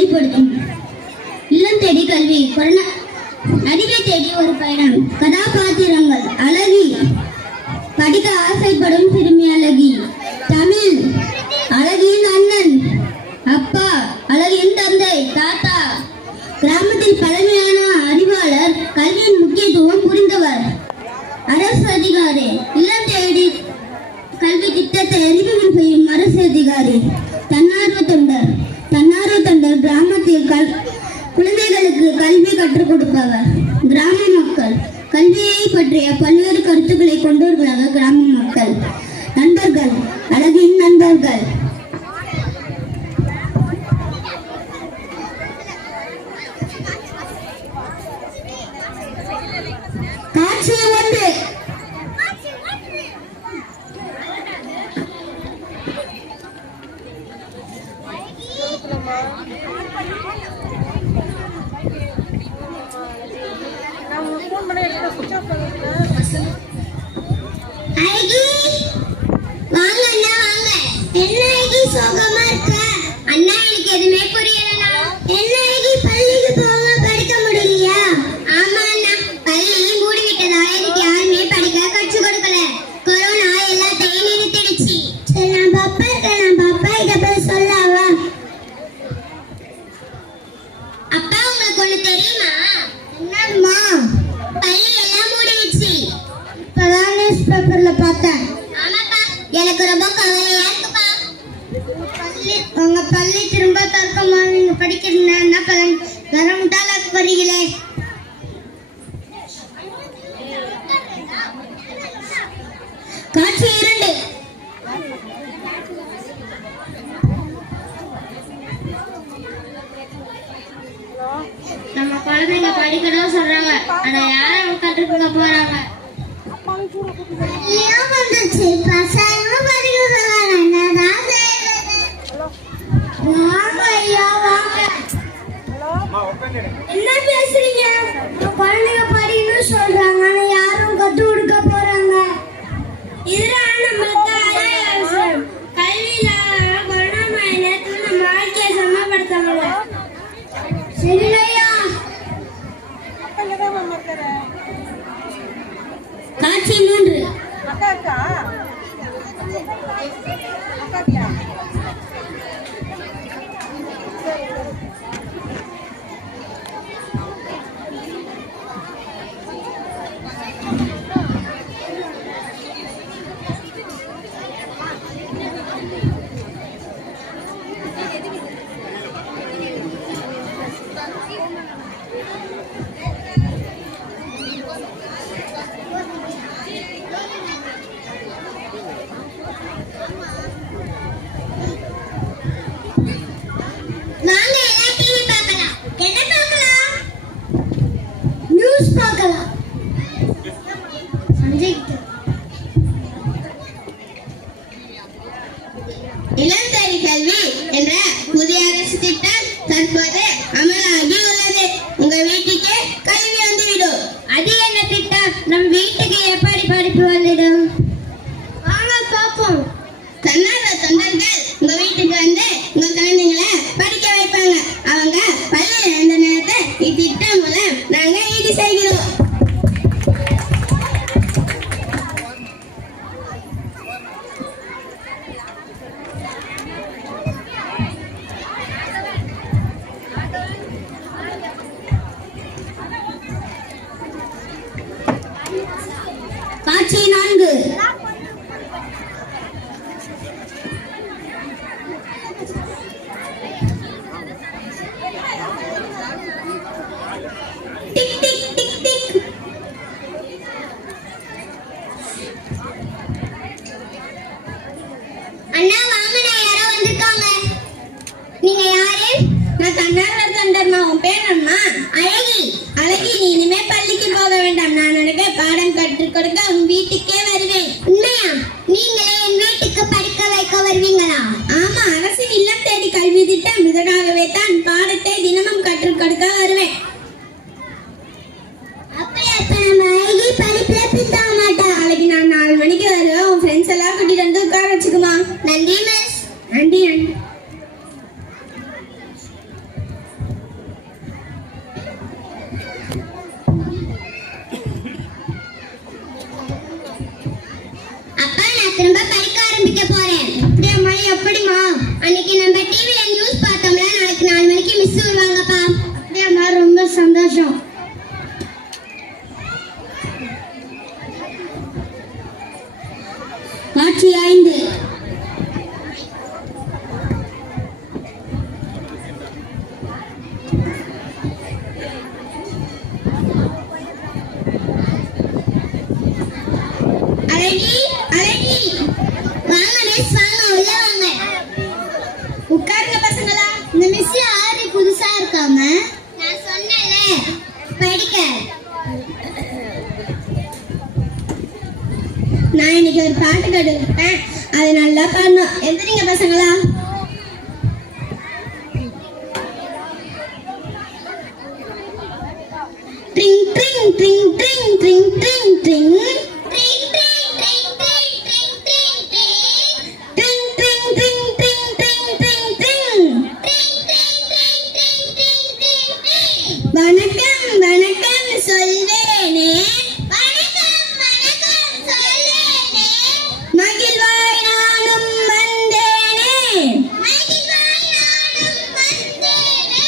வெளிப்படுத்தும். இல்லம் தேடி கல்வி, அறிவை தேடி ஒரு பயணம். கதாபாத்திரங்கள்: அழகி, படிக்க ஆசைப்படும் சிறுமி அழகி. தமிழ்: அழகியின் அண்ணன் அப்பா, அழகியின் தந்தை தாத்தா. கிராமத்தில் பழமையான அறிவாளர், கல்வியின் முக்கியத்துவம் புரிந்தவர். அரசு அதிகாரி, இல்லம் தேடி கல்வி திட்டத்தை அறிமுகம் செய்யும் அரசு அதிகாரி. தன்னார்வ தொண்டர் கிராமத்தில் குழந்தைகளுக்கு கல்வி கற்றுக் கொடுப்பவர். கிராம மக்கள், கல்வியை பற்றிய பல்வேறு கருத்துக்களை கொண்டவர்களாக கிராம மக்கள். நண்பர்கள், அழகின் நண்பர்கள். காட்சி 1. அழகி, வாங்க அண்ணா வாங்க. என்ன அழகி சோகமா இருக்க? அண்ணா எனக்கு எதுவுமே புரியலண்ணா. என்ன அழகி, பள்ளிக்கு போக படிக்க முடியலையா? ஆமா அண்ணா, பள்ளி மூடி விட்டதா எனக்கு யாருமே படிக்க கற்றுக் கொடுக்கல. கொரோனா எல்லாத்தையும் நிறுத்திடுச்சு. சரி, நான் பாப்பா இருக்கேன், நான் பாப்பா இதை போய் சொல்லவா? அப்பா, உங்களுக்கு ஒண்ணு தெரியுமா? என்னம்மா? பள்ளி எல்லாம் மூடிடுச்சு. இப்பதான் நியூஸ் பேப்பர்ல பார்த்தேன். ஆமாப்பா, எனக்கு ரொம்ப கவலையா இருக்குப்பா. உங்க பள்ளி திரும்ப திறக்குமா? நீங்க படிக்கிறீங்க என்ன பலன்? வரமுட்டால வரீங்களே. காட்சி 2. நம்ம குழந்தைங்க படிக்கணும் சொல்றாங்க, ஆனா யாரும் கற்றுக்க போறாங்க? என்ன பேசுறீங்க? குழந்தைங்க படிக்கணும்னு சொல்றாங்க, ஆனா யாரும் கற்றுக் கொடுக்க போறாங்க? இதனால நம்மளுக்கு கல்வியில கொரோனா நேரத்துல நம்ம வாழ்க்கையை சமப்படுத்தாங்க. சரியா? காட்சி 3. இல்லம் தேடி கல்வி என்ற புதிய அரசு திட்டம் தற்போது அமலாகி உள்ளது. உங்க வீட்டுக்கு கல்வி வந்துவிடும். அது என்ன திட்டம்? நம் வீட்டுக்கு எப்படி படிப்பு வந்துடும்? வாங்க பாப்போம். தன்னார்வ தொண்டர்கள் உங்க வீட்டுக்கு வந்து உங்க குழந்தைங்களை படிக்க வைப்பாங்க. அவங்க பள்ளியில் இருந்த நேரத்தை இத்திட்டம் மூலம் நாங்க ஈடு செய்கிறோம். காட்சி 4. Tick tick tick tick. அண்ணா வாங்கண்ணா, யாரோ வந்திருக்காங்க. நீங்க யாரு? நான் தன்னார்வ தொண்டர்மா. உன் பேர் அம்மா? அழகி. அழகி, நீ இனிமே பள்ளிக்கு போக வேண்டாம். நான் உனக்கு பாடம் கற்றுக் கொடுக்க உன் வீட்டுக்கே வருவேன். உண்மையா? நீங்களே என் வீட்டுக்கு படிக்க வைக்க வருவீங்களா? ஆமா, அரசின் இல்லம் தேடி கல்வி திட்டம் இதற்காகவே தான் பாடத்தை தினமும் கற்றுக் கொடுக்க வருவேன். அப்படியே நம்ம அழகி படிப்புல பின்தாங்க மாட்டா. நாளைக்கு நான் 4 மணிக்கு வருவேன். உன் ஃப்ரெண்ட்ஸ் எல்லாம் கூட்டிட்டு வந்து உட்கார வச்சுக்குமா? நன்றி மிஸ். நன்றி. அப்படிமா? அன்னைக்கு நம்ம டிவில நியூஸ் பார்த்தோம்ல, நாளைக்கு 4 மணிக்கு மிஸ் வருவாங்கப்பா. அப்படியாம்மா, ரொம்ப சந்தோஷம். காட்சி 5. அழகி, அழகி, வாங்க மிஸ், வாங்க, உள்ள வாங்க. உட்காருங்க பசங்களா. இந்த மிஸ் யாரு புதுசா இருக்காம? நான் சொன்னேன்ல, படிக்க. நான் இன்னைக்கு ஒரு பாட்டு கற்றுக்கிட்டேன், அது நல்லா பாடணும். எந்திரிங்க பசங்களா. ட்ரிங் ட்ரிங் ட்ரிங் ட்ரிங் ட்ரிங் ட்ரிங் ட்ரிங் வணக்கம் வணக்கம் சொல்வேனே, வணக்கம் வணக்கம் சொல்வேனே, மகிழ்வாய் நானும் வந்தேனே, மகிழ்வாய் நானும் வந்தேனே,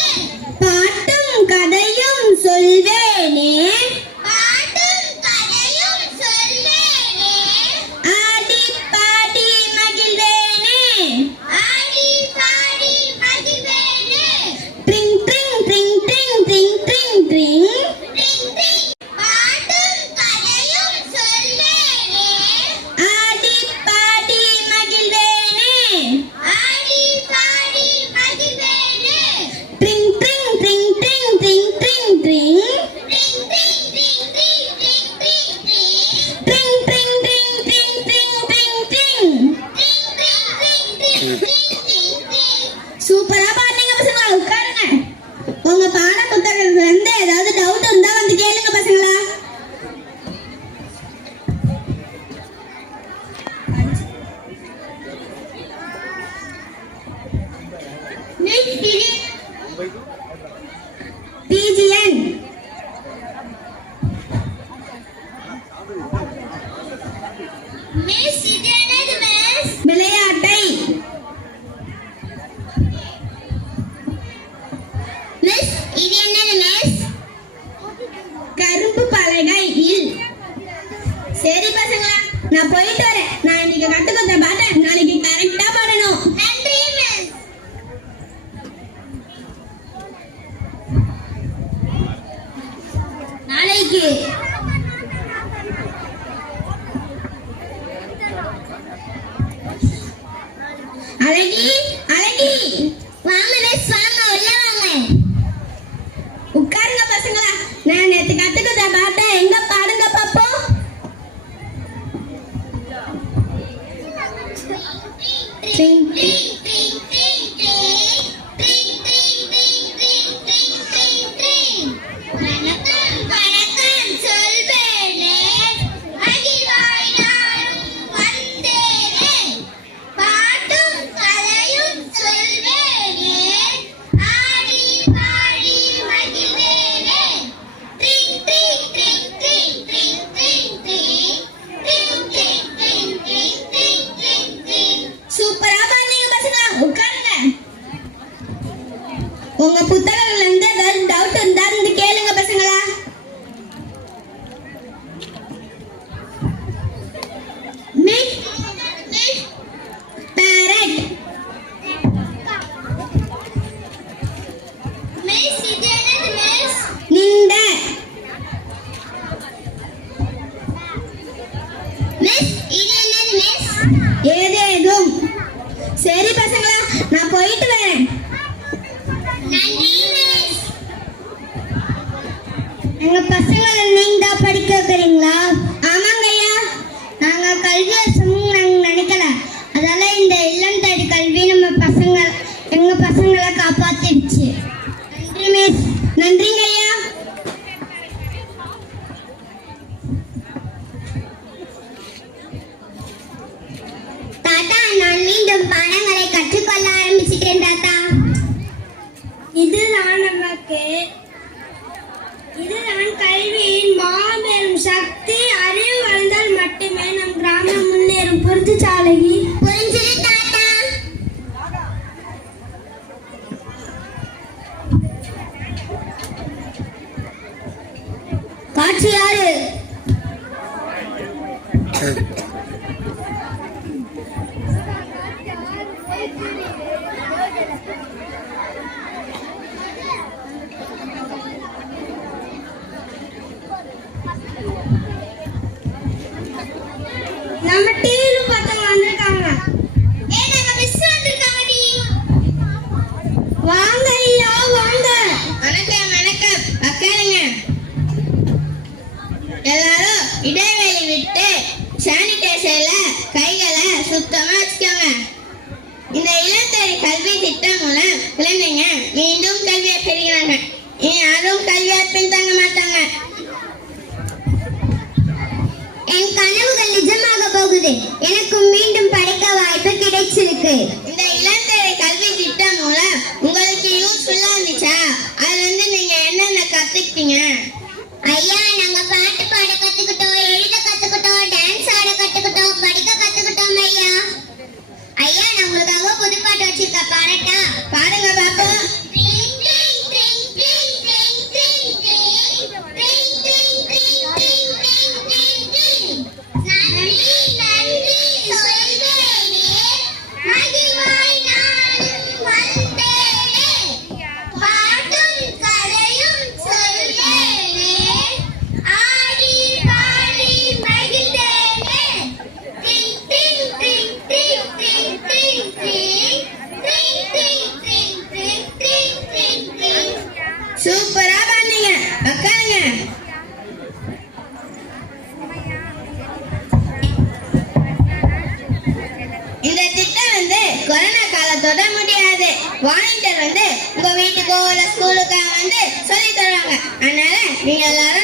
பாட்டும் கதையும் சொல்வேனே, பாட்டும் கதையும் சொல்வேனே, ஆடி பாடி மகிழ்வேனே, ஆடி பாடி மகிழ்வேனே, ட்ரிங் ட்ரிங் ட்ரிங் ட்ரிங் ட்ரிங் ட்ரிங் ட்ரிங் பாட்டும் கதையும் சொல்வேனே, ஆடி பாடி மகிழ்வேனே, ஆடி பாடி மகிழ்வேனே, ட்ரிங் ட்ரிங் ட்ரிங் ட்ரிங் ட்ரிங் ட்ரிங் ட்ரிங் சூப்பரா பாடுங்க பசங்களா. உட்காருங்க. உங்க பாட புத்தகத்துல இருந்து ஏதாவது டவுட் இருந்தா வந்து கேளுங்க பசங்களா. பிஜிஎன் மிஸ், இது என்னது மிஸ்? விளையாட்டை. மிஸ், இது என்னது மிஸ்? கரும்பு பலகை இல். சரி பசங்களா, நான் போயிட்டு வரேன். நான் இன்னைக்கு கத்துக்கிட்ட பாட்டை நாளைக்கு கரெக்டா பாடணும். நன்றி மிஸ். நாளைக்கு அழகி, அழகி, வாங்க மிஸ், வாங்க, உள்ள வாங்க. உட்காருங்க பசங்களா. நான் நேத்து கத்துக்கிட்ட பாட்டை எங்க பாடுங்க பாப்போம். ட்ரிங் ட்ரிங் ட்ரிங் ட்ரிங் ட்ரிங் ட்ரிங் ட்ரிங் ட்ரிங் ட்ரிங் ட்ரிங் ட்ரிங் வணக்கம் வணக்கம் சொல்வேனே, மகிழ்வாய் நானும் வந்தேனே, பாட்டும் கதையும் சொல்வேனே, ஆடி பாடி மகிழ்வேனே, ட்ரிங் ட்ரிங் ட்ரிங் ட்ரிங் ட்ரிங் ட்ரிங் ட்ரிங் ட்ரிங் ட்ரிங் ட்ரிங் ட்ரிங் ட்ரிங் ட்ரிங். சூப்பரா பாடுங்க பசங்களா. உட்காருங்க. உங்க புத்தகங்கள்ல இருந்து ஏதாவது டவுட் இருந்தா வந்து கேளுங்க பசங்களா. Miss, farad. மிஸ், இது என்னது மிஸ்? நின்ற. மிஸ், இது என்னது மிஸ்? ஏதேதும். சரி பசங்களா, நான் போயிட்டு வரேன். நன்றி மிஸ். எங்க பசங்களை நீங்க தான் படிக்க வைக்கிறீங்களா? ஆமாங்க ஐயா. நாங்க கல்வியை நாங்க நினைக்கல. அதால இந்த இல்லம் தேடி கல்வி எங்க பசங்களை காப்பாத்திடுச்சு. நன்றி மிஸ். நன்றிங்க ஐயா. தாத்தா, நான் மீண்டும் பாடங்களை கற்றுக்கொள்ள ஆரம்பிச்சுக்கிறேன் தாத்தா. இதுதான் கல்வியின் மாபெரும் சக்தி. அறிவு வளர்ந்தால் மட்டுமே நம் கிராமம் முன்னேறும். புரிஞ்சுச்சா அழகி? புரிஞ்சுது தாத்தா. காட்சி யாரு? நம்ம டிவில பார்த்தவங்க வந்திருக்காங்க. நம்ம மிஸ் வந்திருக்காங்கடி. வாங்க ஐயா வாங்க. வணக்கம் வணக்கம். உட்காருங்க. எல்லாரும் இடைவெளி விட்டு சானிடைசர்ல கைகளை சுத்தமா வச்சுக்கோங்க. இந்த இளந்தரி கல்வி திட்டம் மூலம் குழந்தைங்க மீண்டும் கல்வியை பெறுகிறாங்க. இனி யாரும் கல்வியை பின்தங்க மாட்டாங்க. என் கனவுகள் நிஜமாக போகுது. எனக்கும் மீண்டும் படிக்க வாய்ப்பு கிடைச்சிருக்கு. இந்த இளந்தரை கல்வி திட்டம் மூலம் உங்களுக்கு யூஸ்ஃபுல்லா இருந்துச்சா? அதுல இருந்து நீங்க என்னென்ன கத்துக்கிட்டீங்க? ஐயா, நாங்க பாட்டு பாட கத்துக்கிட்டோம், எழுத கத்துக்கிட்டோம், டான்ஸ் ஆட கத்துக்கிட்டோம், படிக்க கத்துக்கிட்டோம் ஐயா. ஐயா, நான் உங்களுக்காக புது பாட்டு வச்சிருக்கேன், பாடட்டா? பாடுங்க பாப்போம். சூப்பரா பண்ணீங்க. உட்காருங்க. இந்த திட்டம் கொரோனா காலத்தோட முடியாது. வாலண்டியர் உங்க வீட்டுக்கோ இல்ல ஸ்கூலுக்கோ சொல்லி தருவாங்க. அதனால நீங்க எல்லாரும்